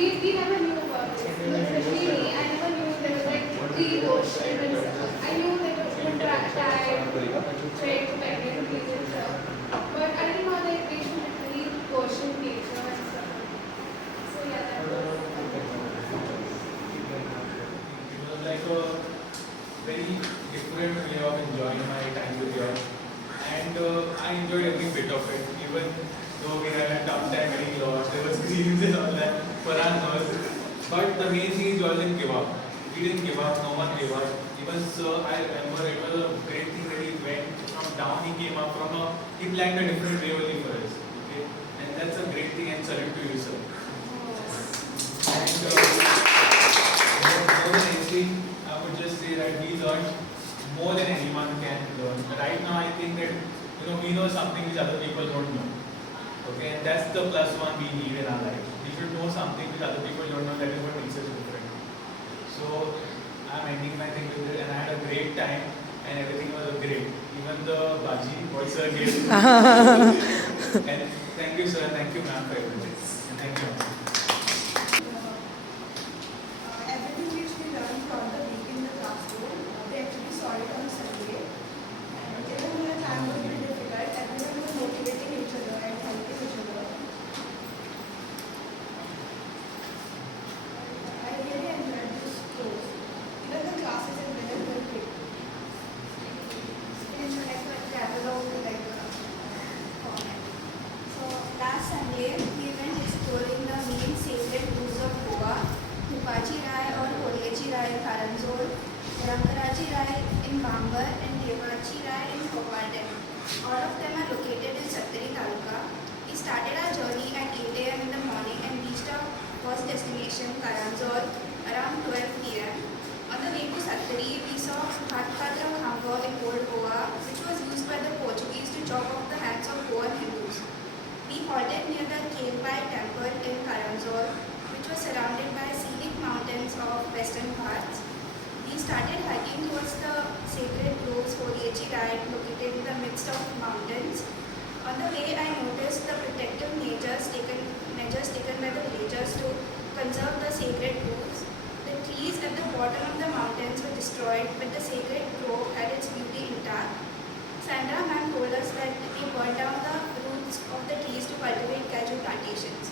we never knew about this. Especially me, I never knew there was like three oceans. I knew there was different tide, trade, pendant, things and stuff. But I didn't know the equation between ocean, nature and stuff. So yeah, that was. It was like a very different way of enjoying my time with you all. And I enjoyed every bit of it, even though we had a tough time getting lost, there was screams and all that for our nerves. But the main thing is you all didn't give up. We didn't give up, no one gave up. Even so, I remember it was a great thing that he went from down, he came up from a, he planned a different way only for us. Okay? And that's a great thing and salute to you, sir. And more than anything, I would just say that we learned more than anyone can learn. Right now, I think that we know something which other people don't know. Okay, and that's the plus one we need in our life. We should know something which other people don't know. That is what makes us different. So I'm ending my thing with it, and I had a great time, and everything was great. Even the baji, what sir gave. And thank you, sir. Thank you, ma'am, for everything. And thank you. Everything which we learned from the week in the classroom, we actually saw it on Sunday. And even though the time was very difficult, everyone was motivating each other and helping each other. I really enjoyed this course. Even the classes in Village were great. And like a travel out like comment. So last Sunday we went exploring the main sacred groves of Goa, Tupachi Rai or Horiechi Rai in Karanjol, Rangaraji Rai in Bambar and Devachi Rai in Koparden. All of them are located in Sattari Taluka. We started our journey at 8 a.m. in the morning and reached our first destination, Karanjol, around 12 p.m. On the way to Sattari, we saw Hatpatra Khamba in Old Goa, which was used by the Portuguese to chop off the hands of Goan Hindus. We halted near the Kelpai temple in Karanjol, which was surrounded by scenic mountains of Western Ghats. We started hiking towards the sacred groves Horiechi Rai located in the midst of mountains. On the way, I noticed the protective measures taken by the villagers to conserve the sacred groves. The trees at the bottom of the mountains were destroyed, but the sacred grove had its beauty intact. Sandra ma'am told us that they burned down the roots of the trees to cultivate cashew plantations.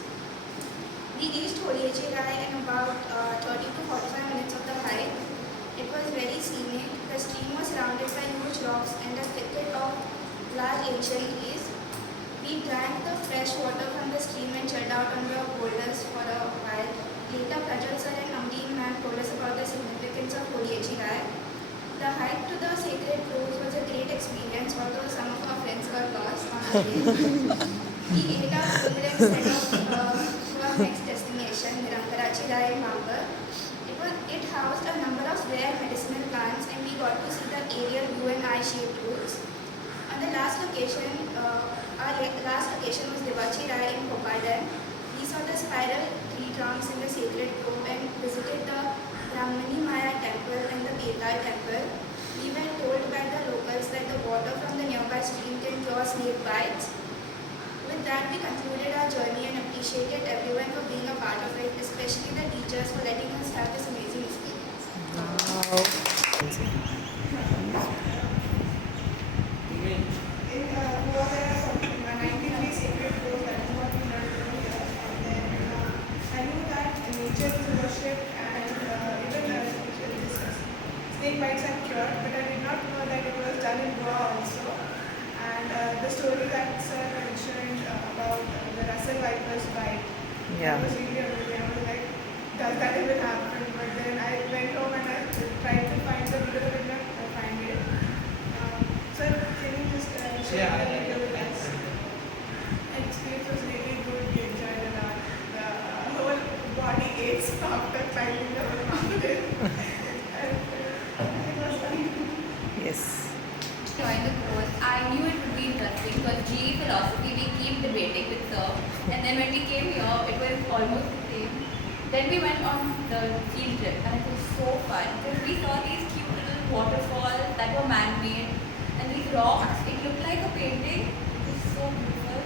We reached Horiechi Rai in about 30 to 45 minutes of the hike. It was very scenic. The stream was surrounded by huge rocks and a thicket of large ancient trees. We drank the fresh water from the stream and chilled out on the boulders for a while. Later, Prajal sir and Amdeen ma'am told us about the significance of Horiechi Rai. The hike to the sacred groves was a great experience, although some of our friends got lost on the way. We ate our food and set off to our next destination, Nirankarachi Rai in Bambar. It housed a number of rare medicinal plants and we got to see the aerial U and I-shaped roots. On the last location, our last location was Devachi Rai in Koparden. We saw the spiral tree trunks in the sacred grove and visited the Brahmani Maya temple and the Betal temple. We were told by the locals that the water from the nearby stream can cure snake bites. With that, we concluded our journey and appreciated everyone for being a part of it, especially the teachers for letting us have this amazing experience. In Goa, there are 93 sacred groves, that is what we learned over here. And then I knew that nature is worshipped and even snake bites are cured, but I did not know that it was done in Goa also. And the story that sir mentioned about the Russell Viper's bite, that was really amazing. I was like, does that even happen? But then I went home and I tried to find the video, but did not find it. Sir, can you just share the video with us? The experience was really good. We enjoyed a lot. The whole body aches after climbing the whole mountain. And it was fun. Yes. Join the course, I knew it would be interesting because GE philosophy we keep debating with sir, and then when we came here it was almost the same. Then we went on the field trip and it was so fun because we saw these cute little waterfalls that were man-made and these rocks. It looked like a painting. It was so beautiful.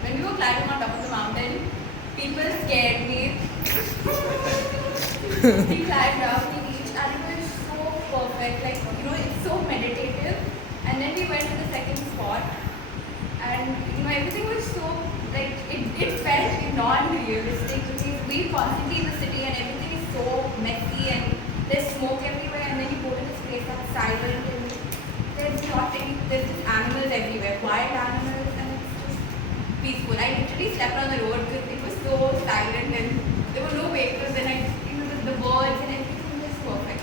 When we were climbing on top of the mountain, people scared me We climbed up, we reached, and it was so perfect. Like, you know, it's so meditative. And then we went to the second spot, and you know, everything was so like it felt non-realistic because we constantly in the city and everything is so messy and there's smoke everywhere, and then you go to this place that's silent and there's nothing, there's just animals everywhere, wild animals, and it's just peaceful. I literally slept on the road because it was so silent and there were no vehicles, and you know, the birds and everything was perfect.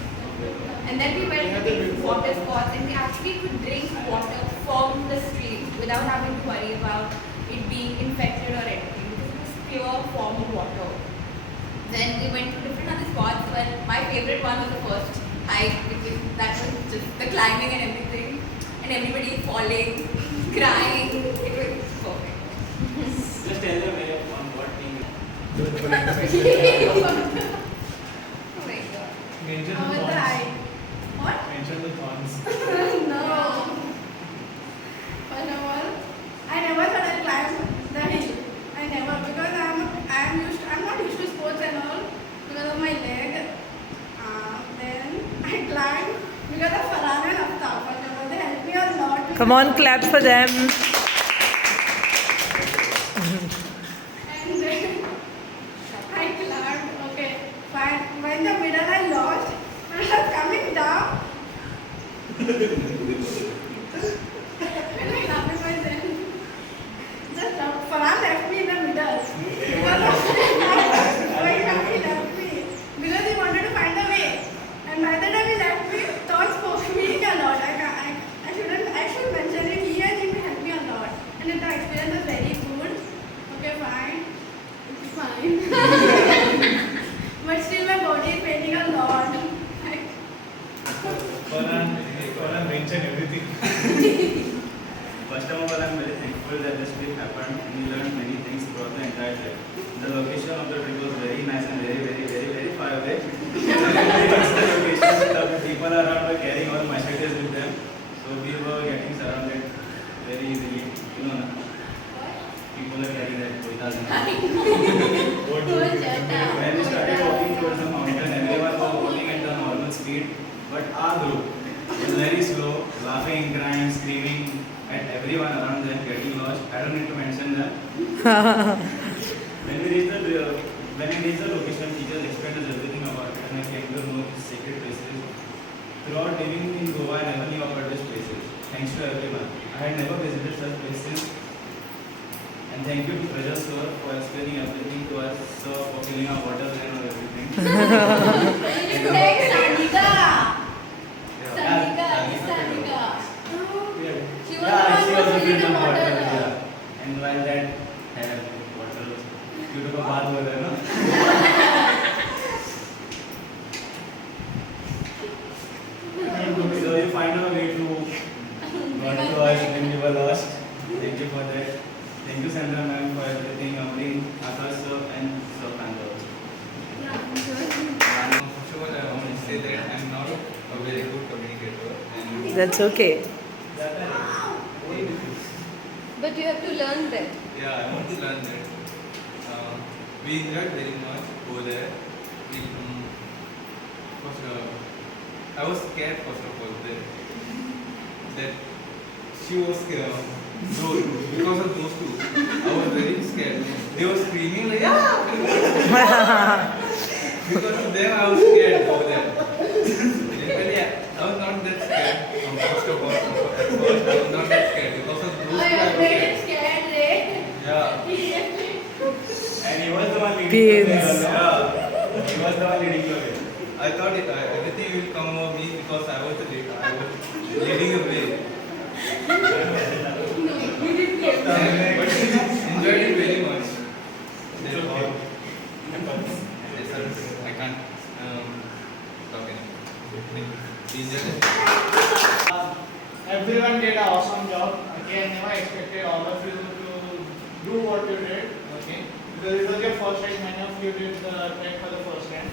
And then we went to these water spots, and we actually could drink water from the stream without having to worry about it being infected or anything because it was pure form of water. Then we went to different other spots, but my favorite one was the first hike because that was just the climbing and everything, and everybody falling, crying. It was perfect. Just tell them on what team. Oh my god. Mention How the was the thorns. hike? What? Mention the thorns. No. First of all, I never thought I'd climb the hill. I never, because I'm not used to sports and all because of my leg. Then I climbed because of Farhan and Aftab. First of all, they helped me a lot. with Come my on, body. clap for them. And then I climbed. Okay, fine. When in the middle I lost. I was coming down. And I laughing myself. Just Farhan left me in the middle. Because of why he left me? Because he wanted to find a way. And by the time he left me, thoughts spoke me a lot. I should mention it. He and him helped me a lot. And the experience was very good. Okay, fine. It's fine. But still my body is paining a lot. Farhan mentioned everything. First of all, I'm very thankful that this trip happened and we learned many things throughout the entire trip. The location of the trip was very nice and very far away. The location, the people around were carrying all machetes with them. So we were getting surrounded very easily. You know, people are carrying that koitas and all. What do you When we started walking towards the mountain, everyone was walking at the normal speed, but our group was very slow, laughing, crying, screaming at everyone around them, getting lost. I don't need to mention that. When we reached the location, teachers explained us everything about it, and I came to know these sacred places. Throughout living in Goa, I never knew about these places. Thanks to everyone. I had never visited such places. And thank you to Praja sir for explaining everything to us, sir for filling our water line or everything. Next, Sanika. Yeah. Sanika. Yeah. She was Yeah, she the was one a who bit was of the water. water. Yeah. And while that had water, you took a bath over there, no? So you find a way to got to us when you were lost. Thank you for that. Thank you Sandra ma'am for everything, Amrin, Akash sir and Sir Kanda. First of all, I want to say that I'm not a very good communicator, and That's okay. But you have to learn that. yeah, I want to learn that. We enjoyed very much over there. We, first, I was scared first of all that she was scared. So because of those two, I was very scared. They were screaming like ah! Because of them, I was scared over there. But yeah, I was not that scared. First of all, at first, I was not that scared because of those two. I I was was very scared. scared, Ray. Yeah. And he was the one leading Beans. the way. Yeah. He was the one leading the way. I thought everything will come over me because I was leading the way. But she enjoyed it very much. That's all. Yes, sir. I can't talk anymore. She enjoyed it. Everyone did an awesome job. Okay, I never expected all of you to do what you did. Okay, because it was your first time. Many of you did the trek for the first time.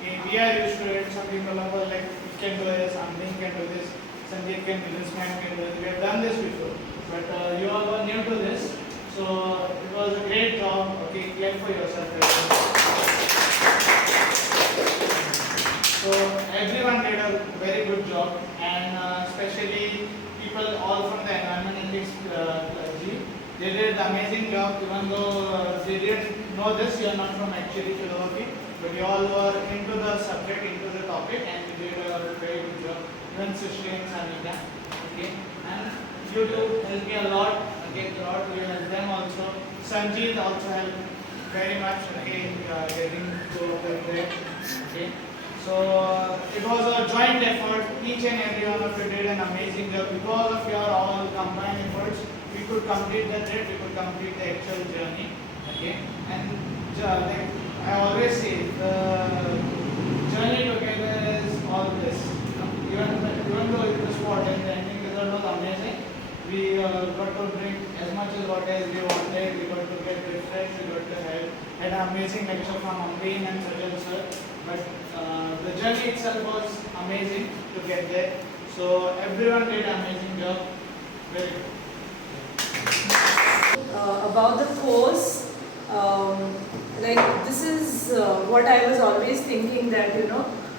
Okay, we are used to it. Some people are like, you can do this, Amrin can do this, Sandeep can do this, man can do this. We have done this before, but you all were new to this. So it was a great job. Okay, clap for yourself. people all from the environmentalists G. They did an amazing job, even though they didn't know this, you are not from actually philosophy, but you all were into the subject, into the topic, and you did a very good job. Even Srishti and Sanika, okay, and you two helped me a lot, okay, a lot, you helped them also. Sanjeev also helped very much, okay, in getting to there, okay. So it was a joint effort. Each and every one of you did an amazing job. Because of your all combined efforts, we could complete the trip, we could complete the actual journey. Okay, and like I always say, the journey together is all this. Even though it was important, the ending result was amazing. We got to drink as much as water as we wanted. We got to get refreshed. We got to have had an amazing lecture from Ambeen and Sajal sir. But the journey itself was amazing to get there. So everyone did an amazing job. Very good. About the course, like this is what I was always thinking, that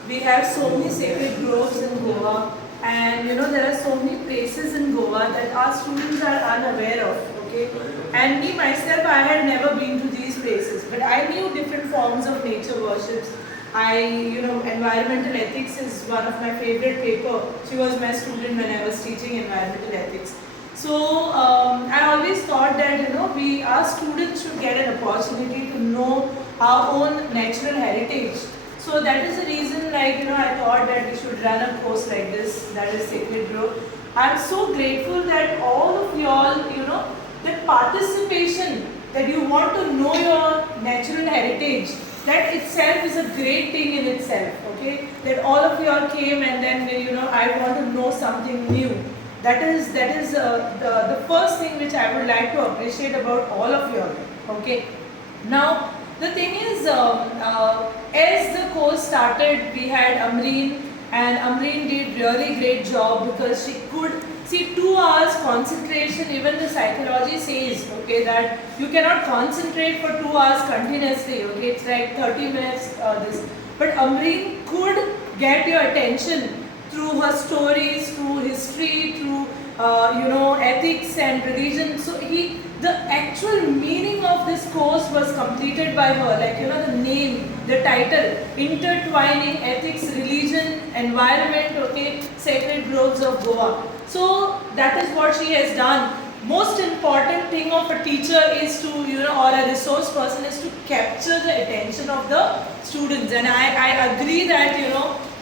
we have so many sacred groves in Goa, and there are so many places in Goa that our students are unaware of. Okay, and me myself, I had never been to these places, but I knew different forms of nature worships. Environmental ethics is one of my favorite paper. She was my student when I was teaching environmental ethics. So I always thought that our students should get an opportunity to know our own natural heritage. So that is the reason, I thought that we should run a course like this, that is Sacred Grove. I'm so grateful that all of y'all, that participation, that you want to know your natural heritage, that itself is a great thing in itself, okay? That all of you all came and then, I want to know something new. That is the first thing which I would like to appreciate about all of you all, okay? Now, the thing is, as the course started, we had Amreen, and Amreen did really great job because she could see 2 hours concentration. Even the psychology says, okay, that you cannot concentrate for 2 hours continuously, okay, it's like 30 minutes this. But Amreen could get your attention through her stories, through history, through ethics and religion. So the actual meaning of this course was completed by her, the name, the title, Intertwining Ethics, Religion, Environment, okay, Sacred Groves of Goa. So that is what she has done. Most important thing of a teacher is to, or a resource person is to capture the attention of the students. And I agree that,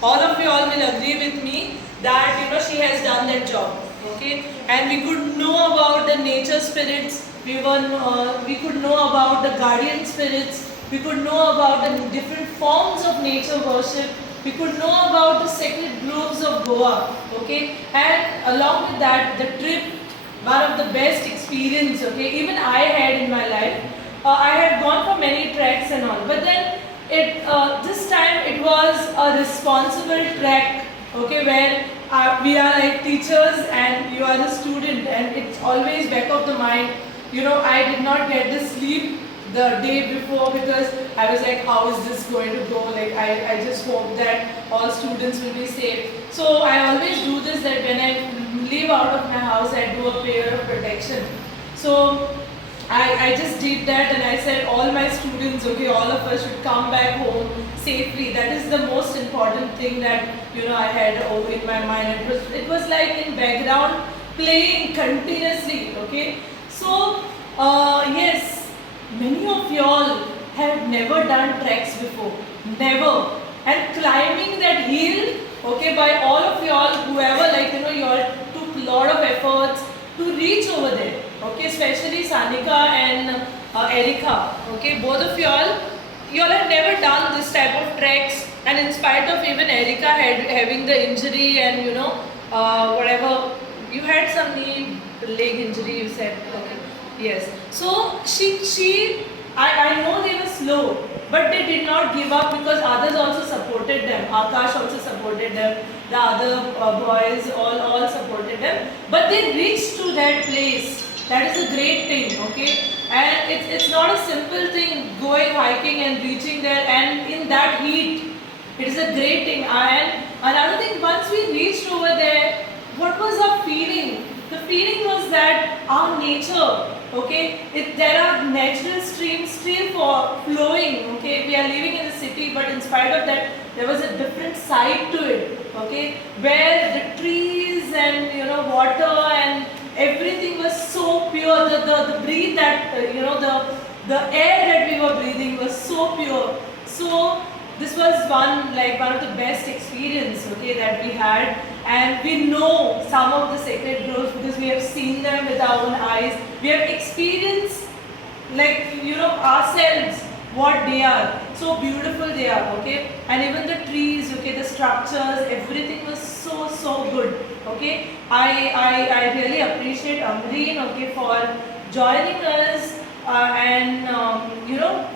all of you all will agree with me that, she has done that job. Okay, and we could know about the nature spirits. We could know about the guardian spirits. We could know about the different forms of nature worship. We could know about the sacred groves of Goa. Okay, and along with that, the trip, one of the best experience. Okay, even I had in my life. I had gone for many treks and all, but then this time it was a responsible trek. Okay, where we are like teachers and you are the student, and it's always back of the mind. I did not get the sleep the day before because I was like, how is this going to go? Like, I just hope that all students will be safe. So I always do this, that when I leave out of my house, I do a prayer of protection. So I just did that, and I said all my students, okay, all of us should come back home safely. That is the most important thing that I had in my mind. It was like in background playing continuously. Okay, so yes, many of y'all have never done treks before, never, and climbing that hill. Okay, by all of y'all, whoever you all took a lot of efforts to reach over there. Okay, especially Sanika and Erika. Okay, both of y'all have never done this type of treks, and in spite of even Erika having the injury and whatever, you had some knee, leg injury, you said. Okay, yes. So I know they were slow, but they did not give up because others also supported them. Akash also supported them. The other boys all supported them. But they reached to that place. That is a great thing, okay? And it's not a simple thing going hiking and reaching there and in that heat. It is a great thing. And another thing, once we reached over there, what was our feeling? the feeling was that our nature, okay, there are natural streams still flowing, okay. We are living in a city, but in spite of that, there was a different side to it, okay, where the trees and water and everything was so pure. The breathe that the air that we were breathing was so pure. So this was one of the best experience, okay, that we had, and we know some of the sacred groves because we have seen them with our own eyes. We have experienced ourselves what they are. So beautiful they are, okay, and even the trees, okay, the structures, everything was so good, okay. I really appreciate Amreen, okay, for joining us and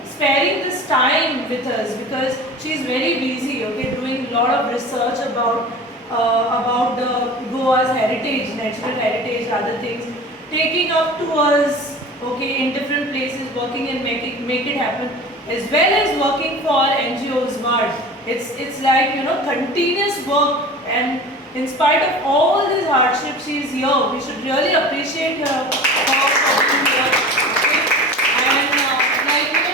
sparing this time with us because she is very busy, okay, doing a lot of research about the Goa's heritage, natural heritage, other things, taking up tours, okay, in different places, working and make it happen, as well as working for NGO Smart. It's like continuous work, and in spite of all these hardships, she is here. We should really appreciate her for being here. Okay? And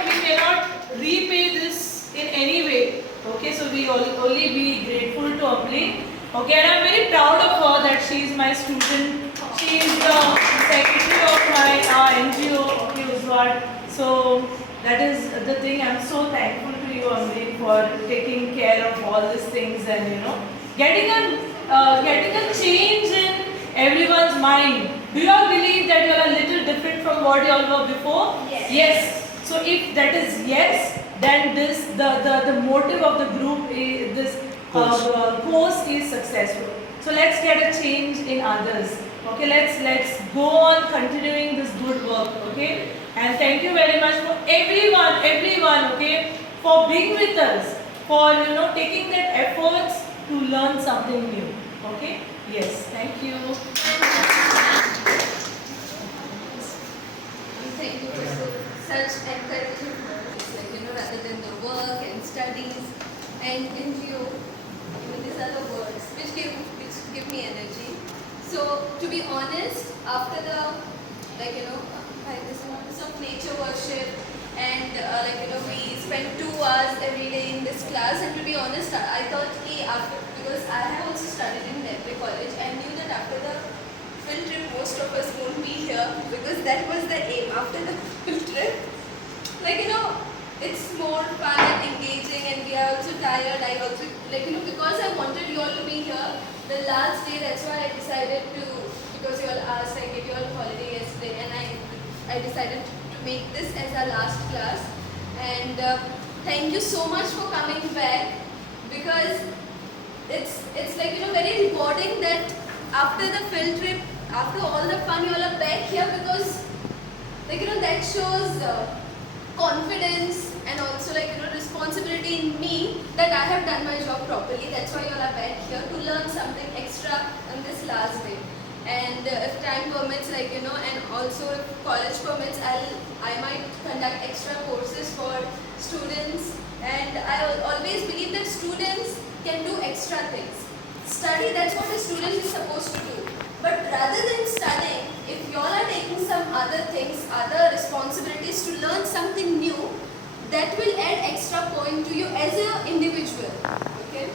we cannot repay this in any way. Okay, so we only be grateful to Amreen. Okay, and I'm very proud of her that she is my student. She is the secretary of my NGO, okay, Uswad. So that is the thing. I'm so thankful to you, Amreen, for taking care of all these things and getting a change in everyone's mind. Do you all believe that you are a little different from what you all were before? Yes. Yes. So if that is yes, then the motive of the group is this course is successful. So let's get a change in others. Okay, let's go on continuing this good work. Okay, and thank you very much for everyone. Okay, for being with us, for taking that efforts to learn something new. Okay, yes, thank you. Thank you for such encouraging words, rather than the work and studies and NGO, these are the words which give me energy. So to be honest, after the this months of nature worship and we spent 2 hours every day in this class, and to be honest, I thought because I have also studied in Nepal College, I knew that after the field trip most of us won't be here because that was the aim after the field trip. It's more fun and engaging, and we are also tired. I also because I wanted you all to be here the last day, that's why I decided to, because you all asked, I gave you all holiday yesterday, and I decided to make this as our last class. And thank you so much for coming back, because it's very rewarding that after the field trip, after all the fun, you all are back here, because that shows confidence and also responsibility in me that I have done my job properly. That's why you all are back here to learn something extra on this last day. And if time permits, and also if college permits, I might conduct extra courses for students. And I always believe that students can do extra things. Study, that's what a student is supposed to do. But rather than studying, if you all are taking some other things, other responsibilities to learn something new, that will add extra point to you as an individual. Okay?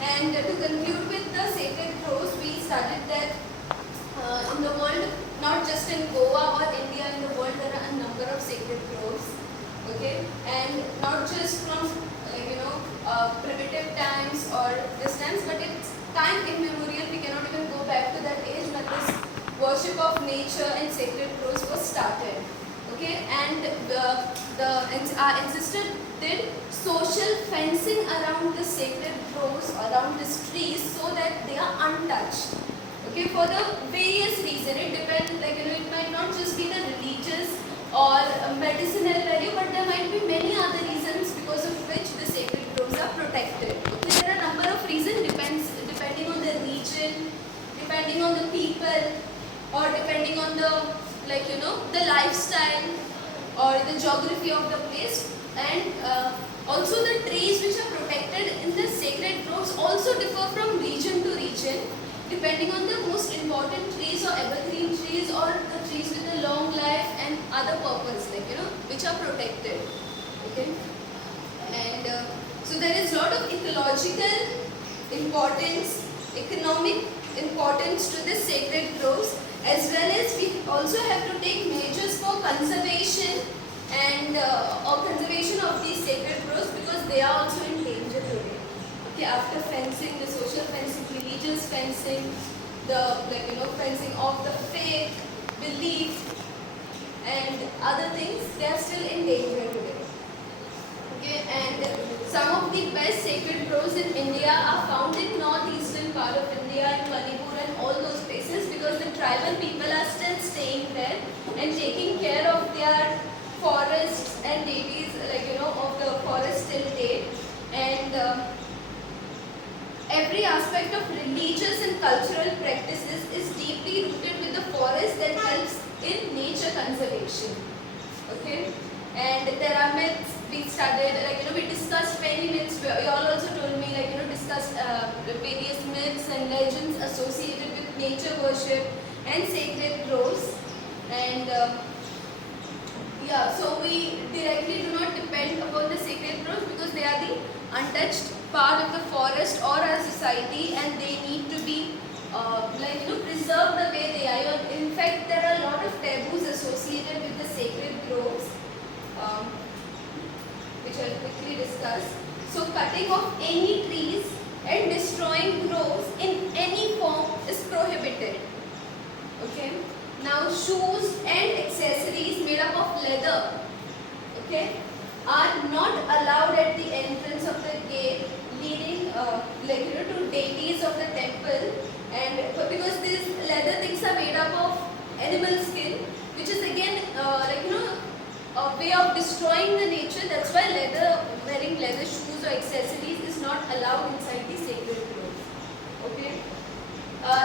And to conclude with the sacred groves, we studied that in the world, not just in Goa or India, in the world there are a number of sacred groves. Okay? And not just from primitive times or this times, but it's time immemorial. We cannot even go back to that age when this worship of nature and sacred groves was started. Okay, and our ancestors did social fencing around the sacred groves, around these trees, so that they are untouched. Okay, for the various reasons, it depends. It might not just be the religious or medicinal value, but there might be many other reasons because of which the sacred groves are protected. Okay, there are a number of reasons depending on the region, depending on the people, or depending on the the lifestyle or the geography of the place, and also the trees which are protected in the sacred groves also differ from region to region, depending depending on the most important trees or evergreen trees or the trees with a long life and other purpose, like which are protected. Okay, and so there is a lot of ecological importance, economic importance to this sacred groves, as well as we also have to take measures for conservation and or conservation of these sacred groves, because they are also in danger today. Okay, after fencing, the social fencing, religious fencing, the fencing of the faith, belief, and other things, they are still in danger today. Okay, and some of the best sacred groves in India are found in northeastern part of India, in Manipur and all those places, because the tribal people are still staying there and taking care of their forests and deities, of the forest till date. And every aspect of religious and cultural practices is deeply rooted with the forest that helps in nature conservation. Okay, and there are myths. We studied, we discussed many myths. You all also told me, discussed various myths and legends associated with nature worship and sacred groves. And yeah, so we directly do not depend upon the sacred groves, because they are the untouched part of the forest or our society, and they need to be preserved the way they are. In fact, there are a lot of taboos associated with the sacred groves, which I'll quickly discuss. So cutting of any trees and destroying groves in any form is prohibited. Okay. Now shoes and accessories made up of leather, okay, are not allowed at the entrance of the gate leading to deities of the temple, and because these leather things are made up of animal skin, which is again a way of destroying the nature. That's why wearing leather shoes or accessories is not allowed inside the sacred groves. Okay.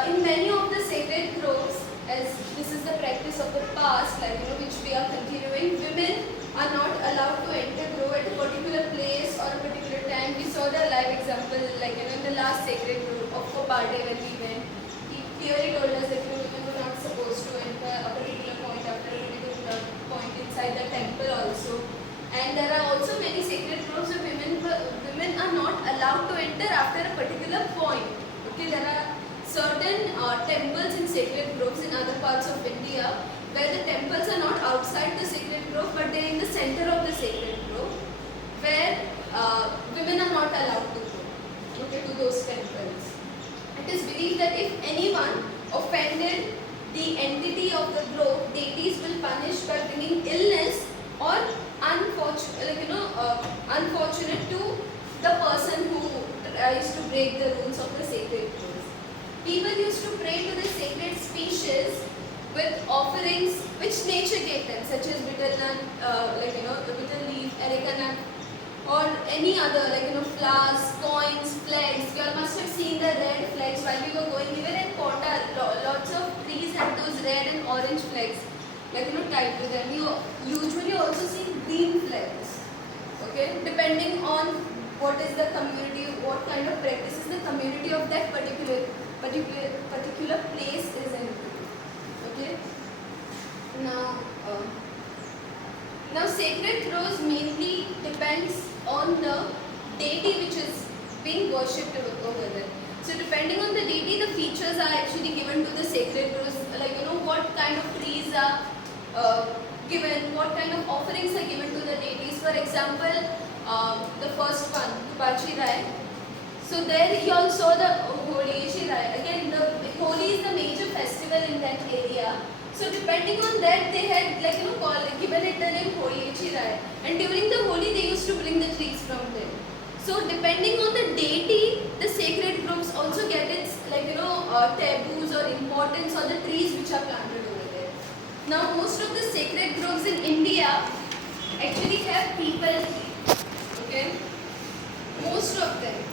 In many of the sacred groves, as this is the practice of the past, which we are continuing, women are not allowed to enter grove at a particular place or a particular time. We saw the live example, in the last sacred grove of Kopade when we went. He clearly told us that women were not supposed to enter a particular point after a particular point inside the temple also. And there are also many sacred groves where women are not allowed to enter after a particular point. Okay, there are certain temples in sacred groves in other parts of India where the temples are not outside the sacred grove, but they are in the center of the sacred grove, where women are not allowed to go to those temples. It is believed that if anyone offended the entity of the grove, deities will punish by bringing illness or unfortunate to the person who tries to break the rules of the sacred grove. People used to pray to the sacred species with offerings which nature gave them, such as betel nut, betel leaf, areca nut, or any other, flowers, coins, flags. You all must have seen the red flags while we were going. Even in Kota, lots of trees had those red and orange flags, tied to them. You usually also see green flags. Okay, depending on what is the community, what kind of practices the community of that particular place is in. Okay. Now sacred groves mainly depends on the deity which is being worshipped over there. So depending on the deity, the features are actually given to the sacred groves. What kind of trees are given, what kind of offerings are given to the deities. For example, the first one, Tupachi Rai. So there he also saw the Holi Rai. Again, the Holi is the major festival in that area. So depending on that, they had given it the name Holi Rai. And during the Holi, they used to bring the trees from there. So depending on the deity, the sacred groves also get its taboos or importance, or the trees which are planted over there. Now most of the sacred groves in India actually have people. Okay, most of them.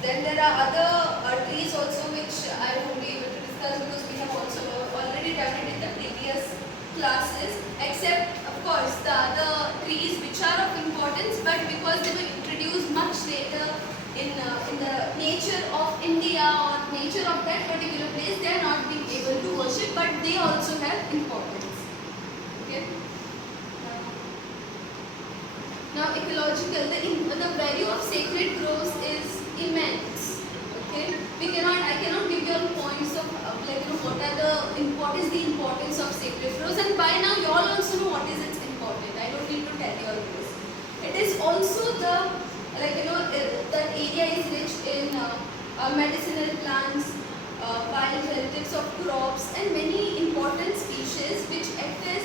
Then there are other trees also which I won't be able to discuss because we have also already done it in the previous classes, except of course the other trees which are of importance, but because they were introduced much later in the nature of India or nature of that that particular place they are not being able to worship, but they also have importance. Okay. Now ecological, the value of sacred groves is immense. Okay, I cannot give you all points of what is the importance of sacred groves, and by now you all also know what is its importance. I don't need to tell you all this. It is also that area is rich in medicinal plants, wild relatives of crops, and many important species which act as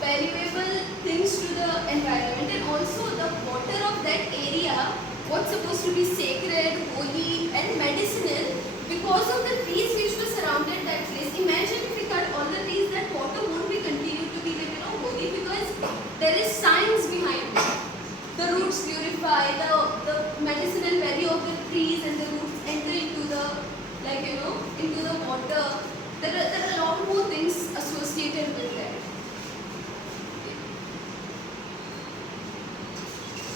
valuable things to the environment, and also the water of that area, what's supposed to be sacred, holy, and medicinal, because of the trees which were surrounded that place. Imagine if we cut all the trees, that water won't be continued to be holy, because there is science behind it. The roots purify, the medicinal value of the trees, and the roots enter into the into the water. There are a lot more things associated with that.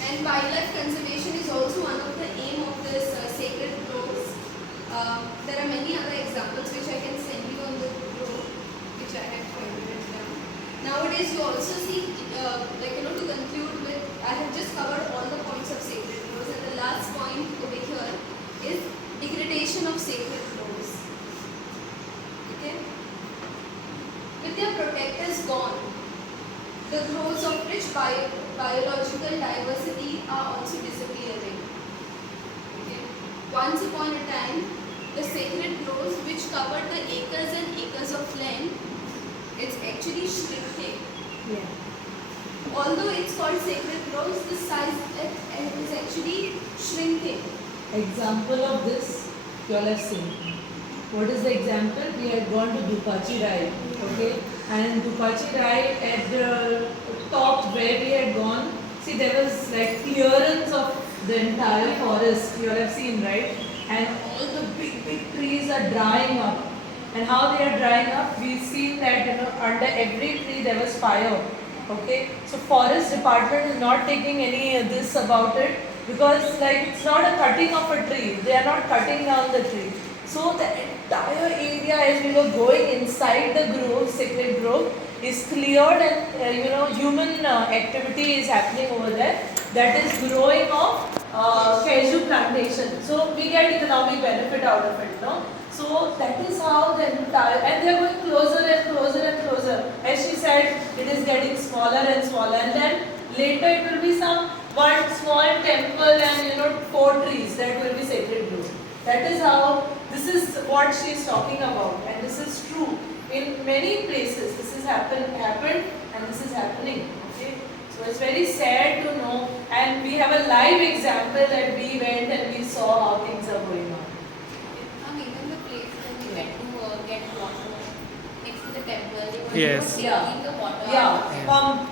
And wildlife conservation is also one of the aim of this sacred groves. There are many other examples which I can send you on the group, which I have written down. Nowadays, you also see, to conclude with, I have just covered all the points of sacred groves, and the last point over here is degradation of sacred groves. Okay? With their protectors gone, the groves of rich biological diversity are also disappearing. Okay. Once upon a time, the sacred groves which covered the acres and acres of land, it's actually shrinking. Yeah. Although it's called sacred groves, the size is actually shrinking. Example of this, you all have seen. What is the example? We had gone to Dupachi Rai, okay? And in Dupachi Rai, at the top where we had gone, see there was like clearance of the entire forest, you all have seen, right? And all the big trees are drying up. And how they are drying up, we've seen that under every tree there was fire, okay? So forest department is not taking any this about it, because it's not a cutting of a tree, they are not cutting down the tree. So the entire area, as we were going inside the grove, sacred grove, is cleared, and human activity is happening over there. That is growing of cashew plantation. So we get economic benefit out of it, no? So that is how the entire, and they are going closer and closer and closer. As she said, it is getting smaller and smaller, and then later it will be one small temple and 4 trees that will be sacred grove. That is how, this is what she is talking about, and this is true in many places. This has happened and this is happening. Okay, so it's very sad to know, and we have a live example that we went and we saw how things are going on. Even the place where we went to get water next to the temple, Yes. taking the water. Yeah,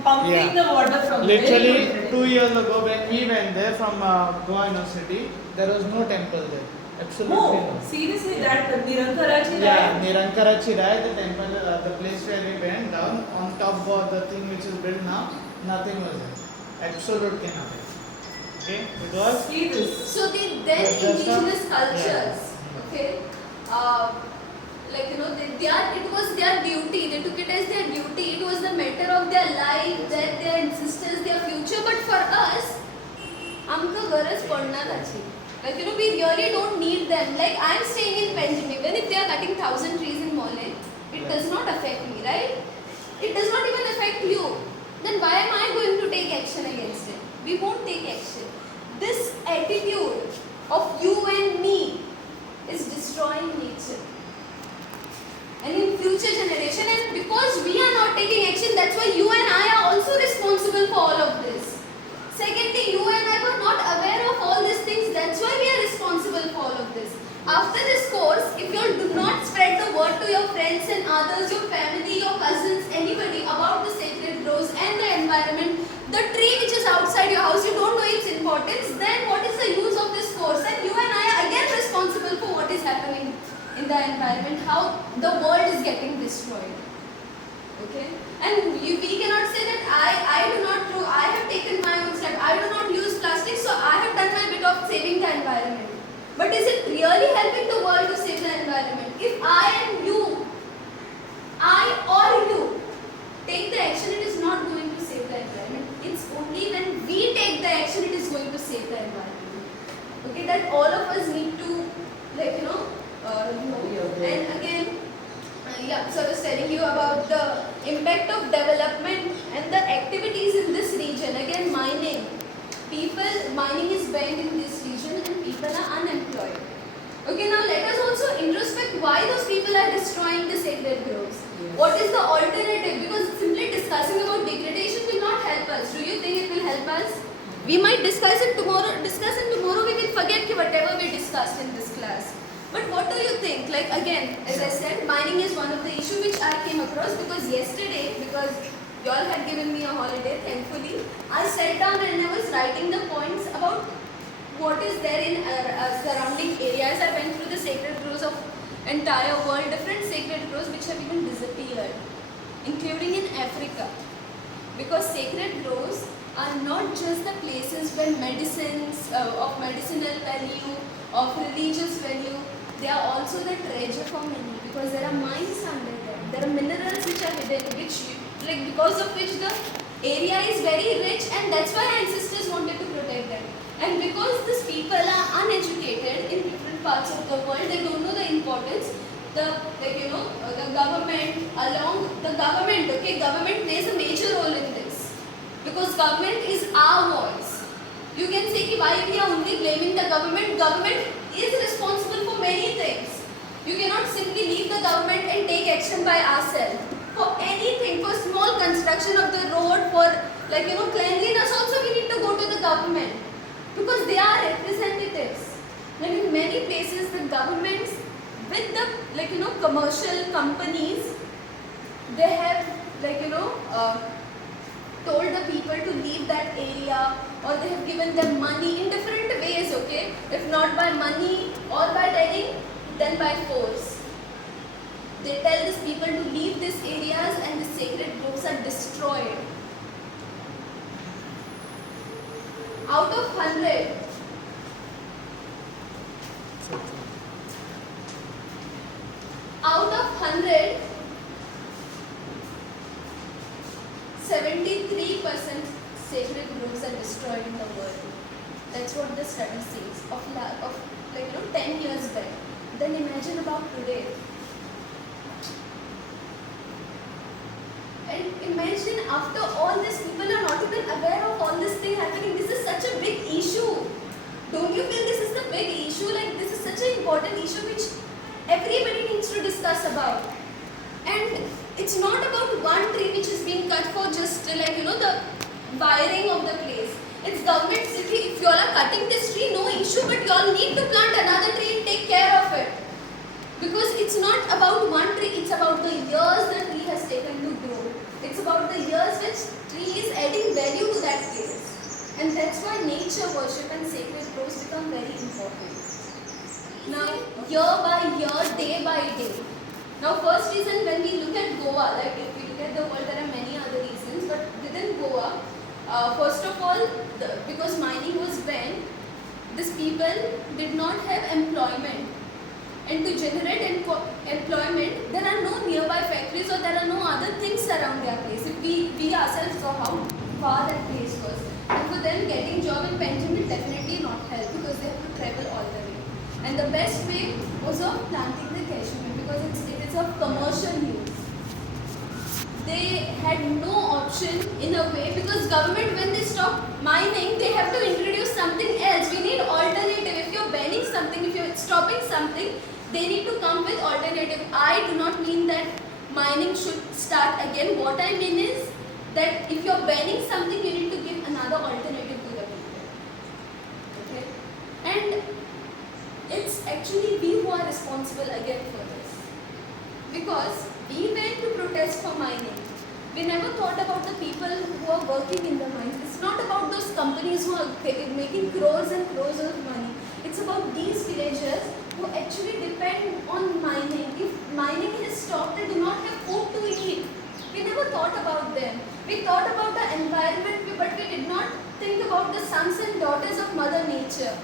pumping the water from Literally, there. 2 years ago when we went there from Goa University, there was no temple there. Absolutely Oh, no. seriously, that Nirankarachi Yeah, Nirankarachi Rai, the temple, the place where we went down, on top of the thing which is built now, nothing was there. Absolutely nothing. Okay, it was. See this. So the then Yeah, just indigenous a- cultures, okay, it was their duty. They took it as their duty. It was the matter of their life, their existence, their future. But for us, आमका गरज पडणार आची. We really don't need them. Like I'm staying in Benjamin. Even if they are cutting 1,000 trees in Moline, it does not affect me, right? It does not even affect you. Then why am I going to take action against it? We won't take action. This attitude of you and me is destroying nature. And in future generation, and because we are not taking action, that's why you and I are also responsible for all of this. Secondly, you and I were not aware of all these things, that's why we are responsible for all of this. After this course, if you do not spread the word to your friends and others, your family, your cousins, anybody about the sacred groves and the environment, the tree which is outside your house, you don't know its importance, then what is the use of this course? And you and I are again responsible for what is happening in the environment, how the world is getting destroyed. Okay? And we cannot say that I have taken my own step, I do not use plastic, so I have done my bit of saving the environment. But is it really helping the world to save the environment? If I and you, I or you, take the action, it is not going to save the environment. It's only when we take the action, it is going to save the environment. Okay, that all of us need to, like, know. And again, yeah, so I was telling you about the impact of development and the activities in this region. Again, mining. Mining is banned in this region and people are unemployed. Okay, now let us also introspect why those people are destroying the sacred groves. What is the alternative? Because simply discussing about degradation will not help us. Do you think it will help us? We might discuss it tomorrow we will forget whatever we discussed in this class. But what do you think? Like again, as I said, mining is one of the issues which I came across because yesterday, because you all had given me a holiday, thankfully, I sat down and I was writing the points about what is there in surrounding areas. I went through the sacred groves of entire world, different sacred groves which have even disappeared, including in Africa. Because sacred groves are not just the places where medicines of medicinal value, of religious value, they are also the treasure for many because there are mines under them. There are minerals which are hidden, because of which the area is very rich, and that's why ancestors wanted to protect them. And because these people are uneducated in different parts of the world, they don't know the importance. The government plays a major role in this because government is our voice. You can say why we are only blaming the government. Government is responsible for many things. You cannot simply leave the government and take action by ourselves. For anything, for small construction of the road, for cleanliness also we need to go to the government because they are representatives. Like in many places the governments with the commercial companies, they have told the people to leave that area, or they have given them money in different ways, okay? If not by money or by telling, then by force. They tell these people to leave these areas and the sacred groves are destroyed. Out of 100, out of 100, 73% sacred groves are destroyed in the world. That's what the study says of 10 years back. Then imagine about today. And imagine after all this, people are not even aware of all this thing happening. This is such a big issue. Don't you feel this is the big issue? Like this is such an important issue which everybody needs to discuss about. And it's not about one tree which is being cut for just the wiring of the place. It's government city. If you all are cutting this tree, no issue, but you all need to plant another tree and take care of it. Because it's not about one tree, it's about the years the tree has taken to grow. It's about the years which tree is adding value to that place. And that's why nature worship and sacred groves become very important. Now, year by year, day by day. Now, first reason when we look at Goa, like if we look at the world, there are many other reasons, but within Goa, first of all, because mining was banned, these people did not have employment. And to generate employment, there are no nearby factories or there are no other things around their place. If we ourselves saw how far that place was. And for them, getting job in Panjim will definitely not help because they have to travel all the way. And the best way was of planting the cashew because it is of commercial use. They had no option in a way because government, when they stop mining, they have to introduce something else. We need alternative. If you're banning something, if you're stopping something, they need to come with alternative. I do not mean that mining should start again. What I mean is that if you're banning something, you need to give another alternative to the people. Okay? And it's actually we who are responsible again for this. Because we went to protest for mining. We never thought about the people who are working in the mines. It's not about those companies who are making crores and crores of money. It's about these villagers who actually depend on mining. If mining has stopped, they do not have food to eat. We never thought about them. We thought about the environment, but we did not think about the sons and daughters of Mother Nature.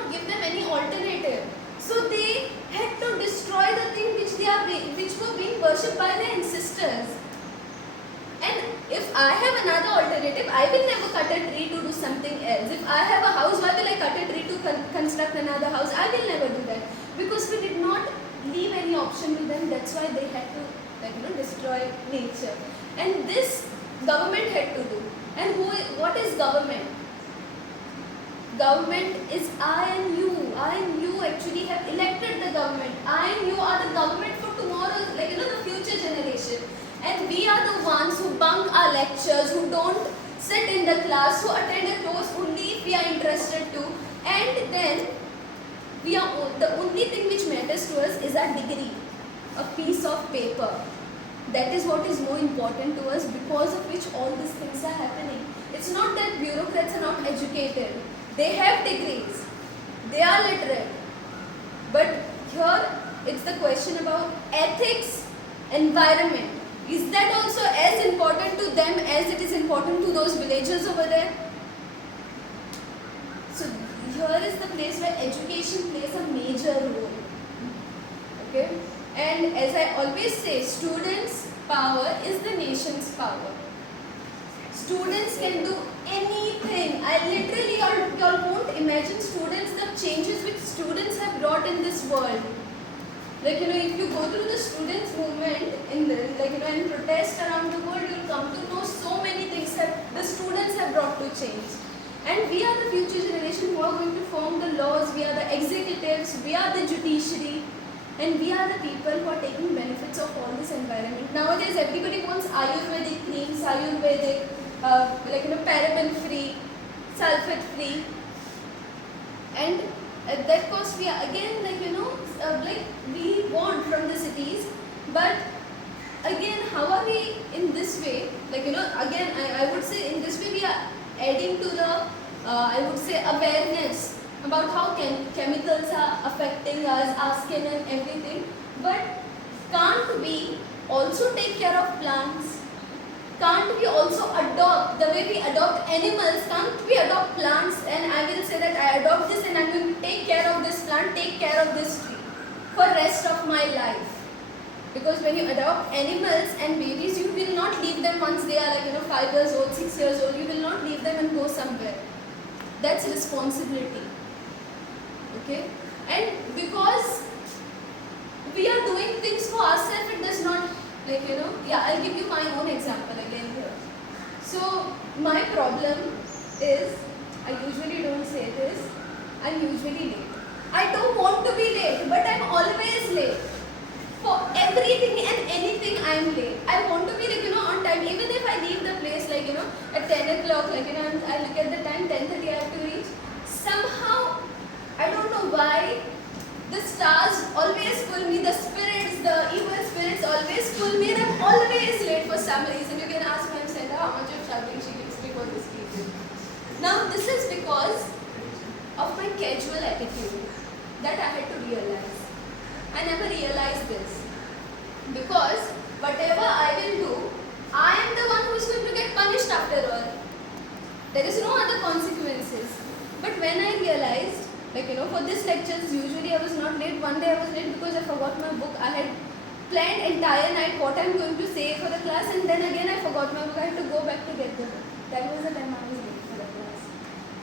not give them any alternative. So they had to destroy the thing which were being worshipped by their ancestors. And if I have another alternative, I will never cut a tree to do something else. If I have a house, why will I cut a tree to construct another house? I will never do that. Because we did not leave any option to them. That's why they had to destroy nature. And this government had to do. And what is government? Government is I and you. I and you actually have elected the government. I and you are the government for tomorrow, the future generation. And we are the ones who bunk our lectures, who don't sit in the class, who attend a course only if we are interested to. And then the only thing which matters to us is our degree, a piece of paper. That is what is more important to us, because of which all these things are happening. It's not that bureaucrats are not educated. They have degrees. They are literate. But here it's the question about ethics, environment. Is that also as important to them as it is important to those villagers over there? So here is the place where education plays a major role. Okay? And as I always say, students' power is the nation's power. Students can do anything. I literally, y'all won't imagine students, the changes which students have brought in this world. If you go through the students' movement and protest around the world, you'll come to know so many things that the students have brought to change. And we are the future generation who are going to form the laws. We are the executives. We are the judiciary. And we are the people who are taking benefits of all this environment. Nowadays, everybody wants Ayurvedic creams, Ayurvedic, paraben-free, sulfate-free. And at that cost, we are again, we want from the cities. But again, how are we in this way? Again, I would say in this way we are adding to the, awareness about how chemicals are affecting us, our skin and everything. But can't we also take care of plants? Can't we also adopt, the way we adopt animals, can't we adopt plants? And I will say that I adopt this and I'm going to take care of this plant, take care of this tree for rest of my life. Because when you adopt animals and babies, you will not leave them once they are 5 years old, 6 years old. You will not leave them and go somewhere. That's responsibility. Okay? And because we are doing things for ourselves, it does not, I'll give you my own example again here. So, my problem is, I usually don't say this, I'm usually late. I don't want to be late, but I'm always late. For everything and anything, I'm late. I want to be on time. Even if I leave the place at 10 o'clock, and I look at the time, 10:30 I have to reach. Somehow, I don't know why, the stars always pull me, the spirits, the evil spirits always pull me, and I'm always late for some reason. You can ask my Sandra how much of traveling she gives me for this reason. Now, this is because of my casual attitude that I had to realize. I never realized this. Because whatever I will do, I am the one who is going to get punished after all. There is no other consequences. But when I realized, for this lectures, usually I was not late. One day I was late because I forgot my book. I had planned entire night what I am going to say for the class, and then again I forgot my book. I had to go back to get the book. That was the time I was late for the class.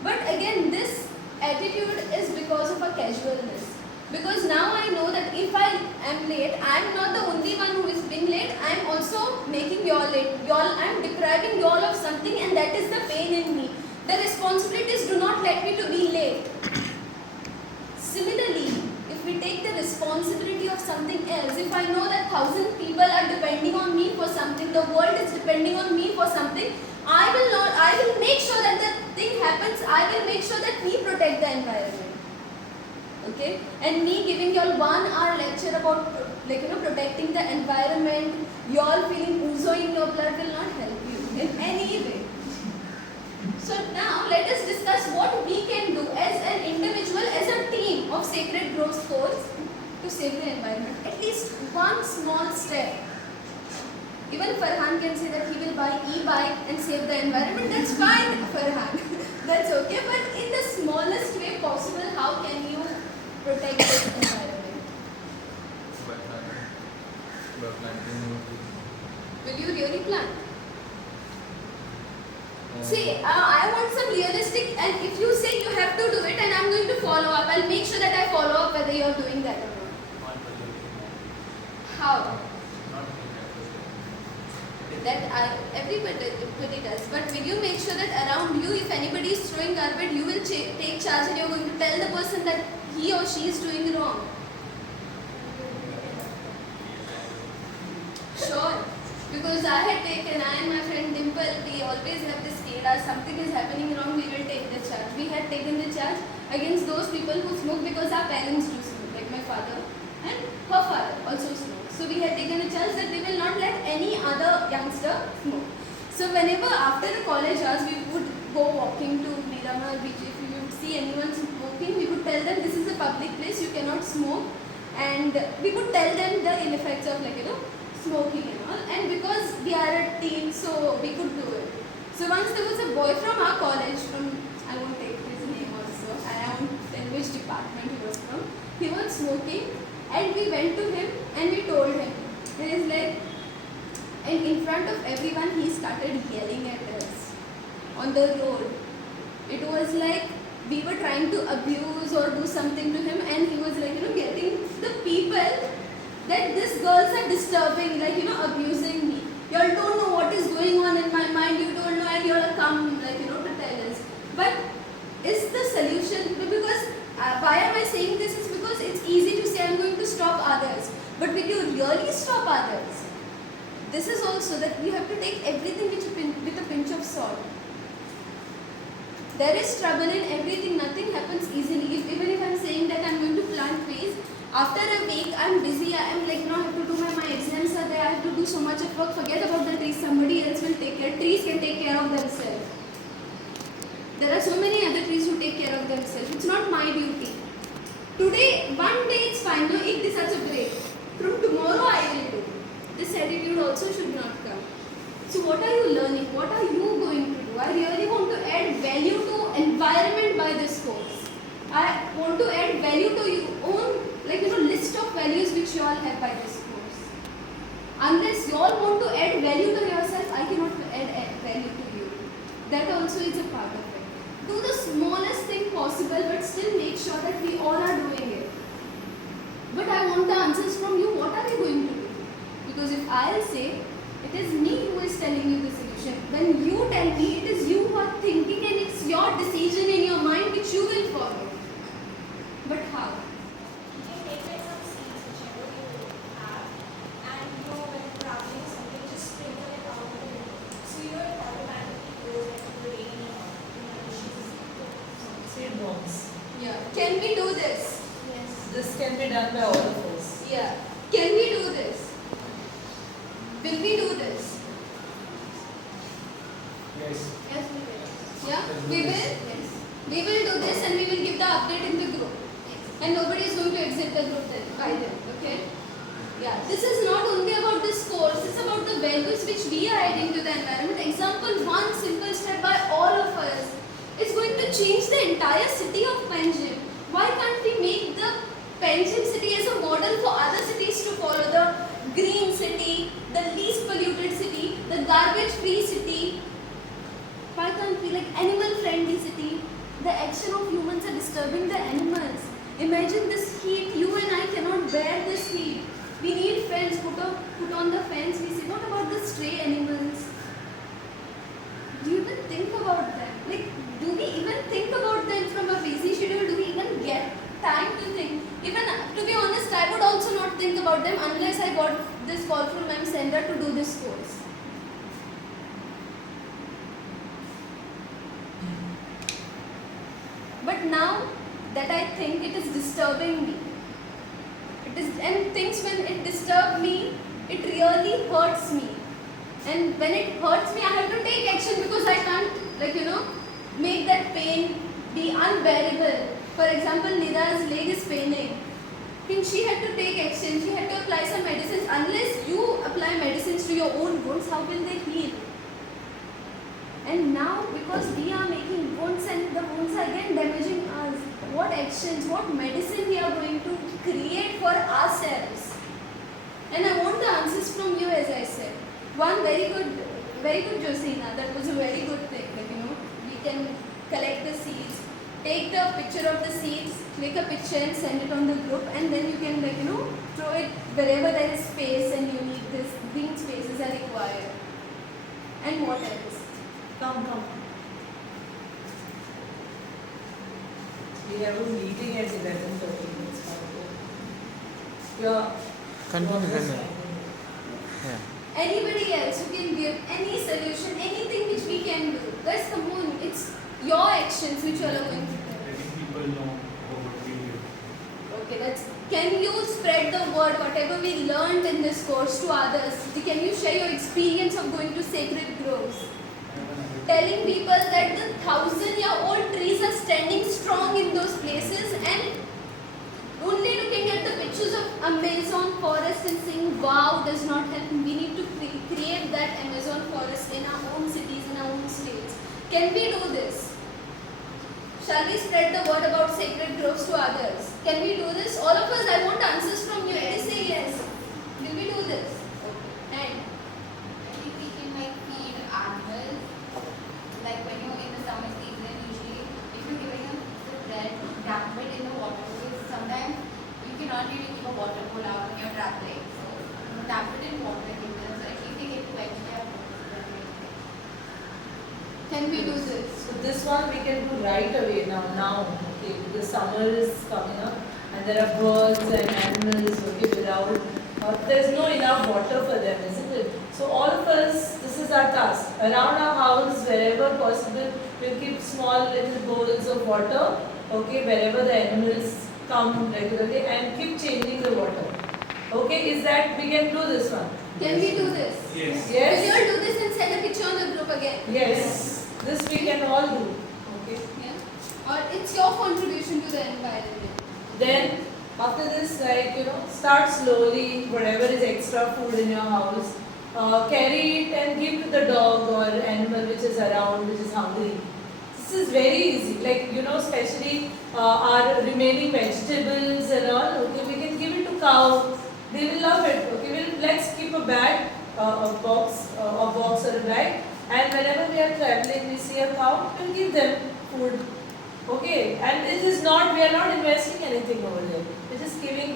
But again, this attitude is because of a casualness. Because now I know that if I am late, I am not the only one who is being late. I am also making you all late. I am depriving you all of something, and that is the pain in me. The responsibilities do not let me to be late. Similarly, if we take the responsibility of something else, if I know that 1,000 people are depending on me for something, the world is depending on me for something, I will make sure that the thing happens. I will make sure that we protect the environment. Okay? And me giving you all 1 hour lecture about protecting the environment, you all feeling ouzo in your blood will not help you in any way. So now let us discuss what we can do as an individual, as a team of Sacred Groves Course to save the environment. At least one small step. Even Farhan can say that he will buy e-bike and save the environment. That's fine, Farhan. That's okay. But in the smallest way possible, how how can you protect this environment? By planting new trees. Will you really plant? See, I want some realistic, and if you say you have to do it and I'm going to follow up, I'll make sure that I follow up whether you're doing that or not. How? Everybody does, but will you make sure that around you, if anybody is throwing garbage, you will take charge and you're going to tell the person that he or she is doing wrong? Sure. Because I and my friend Dimple, we always have this scale. Something is happening wrong, we will take the charge. We had taken the charge against those people who smoke because our parents do smoke, like my father and her father also smoke. So we had taken a charge that we will not let any other youngster smoke. So whenever after the college hours we would go walking to Miramar Beach, if we would see anyone smoking, we would tell them this is a public place, you cannot smoke, and we would tell them the ill effects of smoking and all, and because we are a team, so we could do it. So once there was a boy from our college, I won't take his name also, and I won't tell which department he was from. He was smoking, and we went to him and we told him. And he's like, and in front of everyone he started yelling at us on the road. It was like we were trying to abuse or do something to him, and he was getting the people that these girls are disturbing, abusing me. You all don't know what is going on in my mind, you don't know, and you all come, to tell us. But is the solution, because why am I saying this is because it's easy to say I'm going to stop others. But will you really stop others? This is also that you have to take everything with a pinch of salt. There is trouble in everything, nothing happens easily. Even if I'm saying that I'm going to plant trees, after a week I'm busy, I'm I have to do my exams are there, I have to do so much of work, forget about the trees, somebody else will take care. Trees can take care of themselves. There are so many other trees who take care of themselves. It's not my duty. Today, one day it's fine, no, ek day such a break. From tomorrow I will do. This attitude also should not come. So what are you learning? What are you going to do? I really want to add value to environment by this course. I want to add value to your own, list of values which you all have by this course. Unless you all want to add value to yourself, I cannot add value to you. That also is a part of it. Do the smallest thing possible, but still make sure that we all are doing it. But I want the answers from you. What are we going to do? Because if I'll say, it is me who is telling you the solution. When you tell me, it is you who are thinking, and it's your decision in your mind which you will follow. But how? You can take some seeds, whichever you have, and when traveling something, just sprinkle it out of the window. So it automatically goes into the rain Seed bombs. Yeah. Can we do this? Yes. This can be done by all of us. Yeah. Can we do this? Will we do this? Yes. Yes, we will. Yeah? We will? Yes. We will do this and we will give the update in the group. And nobody is going to exit the group then, by then. Okay? Yeah. This is not only about this course, it's about the values which we are adding to the environment. Example, one simple step by all of us is going to change the entire city of Panjim. Why can't we make the Panjim city as a model for other cities to follow? The green city, the least polluted city, the garbage-free city. Why can't we animal-friendly city? The action of humans are disturbing the animals. Imagine this heat. You and I cannot bear this heat. We need fence. Put on the fence. We say, what about the stray animals? Do you even think about them? Do we even think about them from a busy schedule? Do we even get time to think? Even to be honest, I would also not think about them unless I got this call from Ma'am Sendra to do this course. But now that I think it is disturbing me, and things when it disturbs me, it really hurts me. And when it hurts me, I have to take action because I can't, make that pain be unbearable. For example, Nira's leg is paining. I think she had to take action. She had to apply some medicines. Unless you apply medicines to your own wounds, how will they heal? And now, because we are making wounds and the wounds are again damaging us, what actions, what medicine we are going to create for ourselves. And I want the answers from you, as I said. One very good Josina, that was a very good thing. Like, we can collect the seeds, take the picture of the seeds, click a picture and send it on the group, and then you can throw it wherever there is space and you need this, green spaces are required. And what else? Come. We have a meeting at 11:30. Yeah. Continue. Anybody else who can give any solution, anything which we can do. Guys, come on, it's your actions which you are going to do. Letting people know about what we do. Okay, can you spread the word, whatever we learned in this course, to others? Can you share your experience of going to sacred groves? Telling people that the 1,000-year-old trees are standing strong in those places, and only looking at the pictures of Amazon forest and saying wow does not help. We need to create that Amazon forest in our own cities, in our own states. Can we do this? Shall we spread the word about sacred groves to others? Can we do this? All of us, I want answers from you. Yes. Say yes. Will we do this? Okay. And I think we can feed animals. Like when you're in the summer season, usually if you're giving a piece of bread, dump it in the water, because sometimes you cannot really keep a water bowl out when you're traveling. So dump it in water and give them, so at least they get to enjoy. can we do this? So this one we can do right away now. Okay, because summer is coming up and there are birds and animals, okay, without, there's no enough water for them, isn't it? So all of us, this is our task. Around our house, wherever possible, we'll keep small little bowls of water, okay, wherever the animals come regularly, and keep changing the water. Okay, is that, we can do this one? Can we do this? Yes. Yes. Will you all do this and send a picture on the group again? Yes, this we can all do. Okay. Yeah? Or it's your contribution to the environment. Then after this, start slowly, whatever is extra food in your house, carry it and give to the dog or animal which is around, which is hungry. This is very easy, especially our remaining vegetables and all, okay, we can give it to cow, they will love it, okay, let's keep a bag, a box or a bag, and whenever we are traveling, we see a cow, we'll give them food. Okay, and it is not, we are not investing anything over there. We're just giving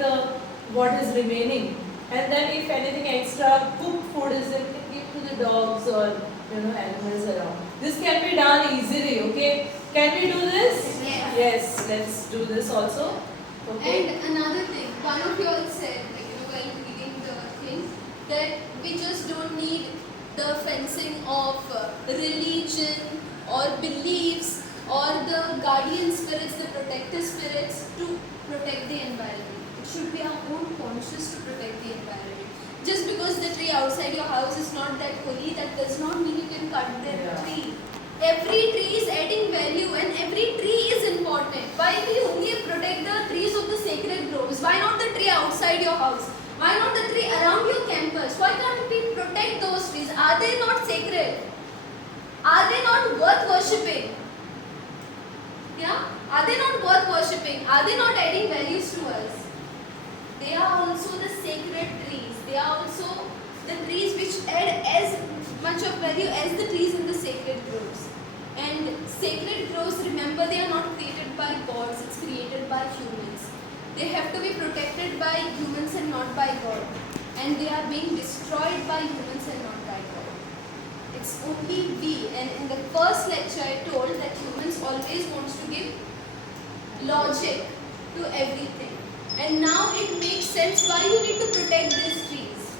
what is remaining. And then if anything extra cooked food is there, we can give to the dogs or animals around. This can be done easily, okay? Can we do this? Yes. Yes, let's do this also. Okay. And another thing, one of you all said, while reading the thing, that we just don't need the fencing of religion or beliefs or the guardian spirits, the protector spirits to protect the environment. It should be our own conscious to protect the environment. Just because the tree outside your house is not that holy, that does not mean you can cut the tree. Every tree is adding value and every tree is important. Why we only protect the trees of the sacred groves? Why not the tree outside your house? Why not the tree around your campus? Why can't we protect those trees? Are they not sacred? Are they not worth worshipping? Yeah? Are they not worth worshipping? Are they not adding values to us? They are also the sacred trees. They are also the trees which add as much of value as the trees in the sacred groves. And sacred groves, remember, they are not created by gods, it's created by humans. They have to be protected by humans and not by God. And they are being destroyed by humans and not by God. It's only we. And in the first lecture I told that humans always wants to give logic to everything. And now it makes sense why you need to protect these trees.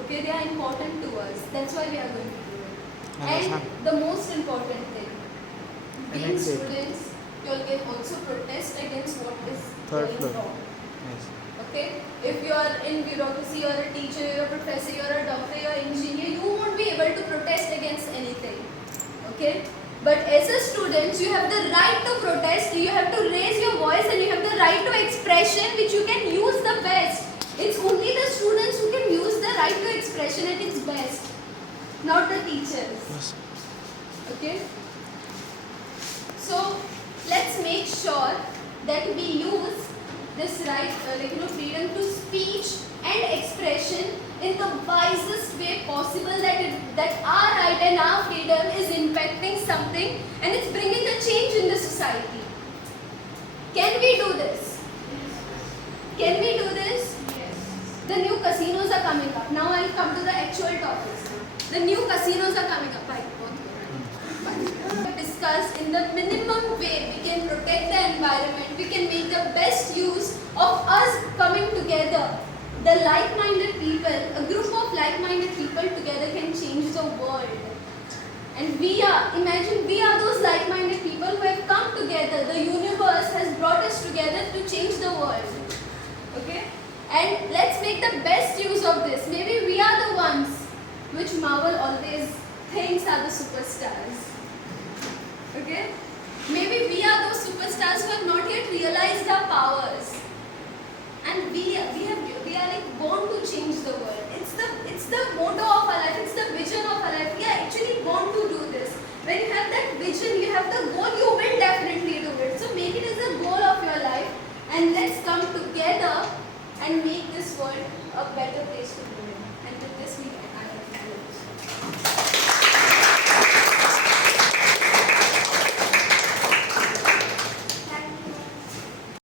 Okay, they are important to us. That's why we are going to do it. And the most important thing, being students, you all can also protest against what is going wrong. Okay? If you are in bureaucracy, you are a teacher, you are a professor, you are a doctor, you are an engineer, you won't be able to protest against anything. Okay? But as a student, you have the right to protest, you have to raise your voice and you have the right to expression which you can use the best. It's only the students who can use the right to expression at its best, not the teachers. Okay? So, let's make sure that we use this right, freedom to speech and expression in the wisest way possible, that our right and our freedom is impacting something and it's bringing a change in the society. Can we do this? Can we do this? The new casinos are coming up. Now I'll come to the actual topics. The new casinos are coming up. Discuss in the minimum way we can protect the environment, we can make the best use of us coming together. The like-minded people, a group of like-minded people together can change the world. And imagine we are those like-minded people who have come together. The universe has brought us together to change the world. Okay? And let's make the best use of this. Maybe we are the ones which Marvel always thinks are the superstars. Okay? Maybe we are those superstars who have not yet realized our powers. And we are like born to change the world.